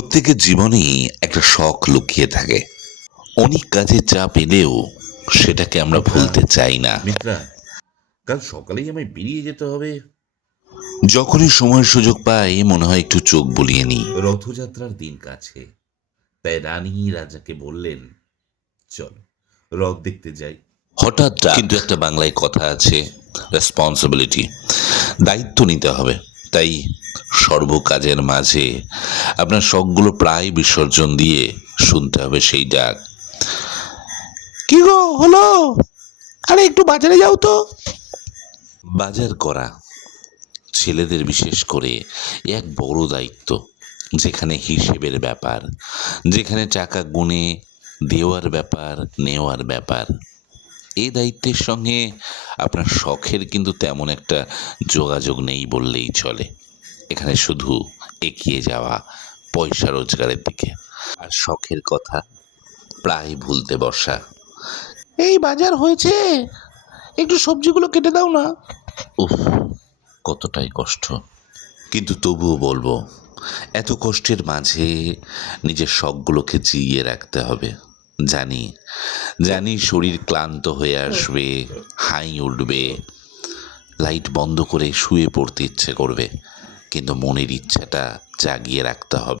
প্রত্যেকের জীবনেই একটা শখ লুকিয়ে থাকে। অনেক কাজের চাপ এলেও সেটাকে আমরা মিত্রা ভুলতে চাই না। মিত্রা কাল সকালেই আমায় বেরিয়ে যেতে হবে। যখনই সময় সুযোগ পাই মনে হয় একটু চোখ বুলিয়ে নিই। রথযাত্রার দিন কাছে, তাই রানী রাজাকে বললেন, চল রথ দেখতে যাই। হঠাৎ কিন্তু একটা বাংলায় কথা আছে, রেসপন্সিবিলিটি, দায়িত্ব নিতে হবে। তাই সর্বকাজের মাঝে আপনার শখগুলো প্রায় বিসর্জন দিয়ে শুনতে হবে সেই ডাক। কি গো হলো? আরে একটু বাজারে যাও তো। বাজার করা ছেলেদের বিশেষ করে এক বড় দায়িত্ব, যেখানে হিসেবের ব্যাপার, যেখানে টাকা গুনে দেওয়ার ব্যাপার, নেওয়ার ব্যাপার। এই দায়িত্বের সঙ্গে আপনার শখের কিন্তু তেমন একটা যোগাযোগ নেই বললেই চলে। এখানে শুধু এগিয়ে যাওয়া, পয়সা রোজগারের দিকে, আর শখের কথা প্রায় ভুলতে বসা। এই বাজার হয়েছে, একটু সবজিগুলো কেটে দাও না। উফ, কতটাই কষ্ট। কিন্তু তবুও বলবো, এত কষ্টের মাঝে নিজের শখগুলোকে জিইয়ে রাখতে হবে। জানি জানি শরীর ক্লান্ত হয়ে আসবে, হাই উঠবে, লাইট বন্ধ করে শুয়ে পড়তে ইচ্ছে করবে, কিন্তু মনের ইচ্ছাটা জাগিয়ে রাখতে হবে।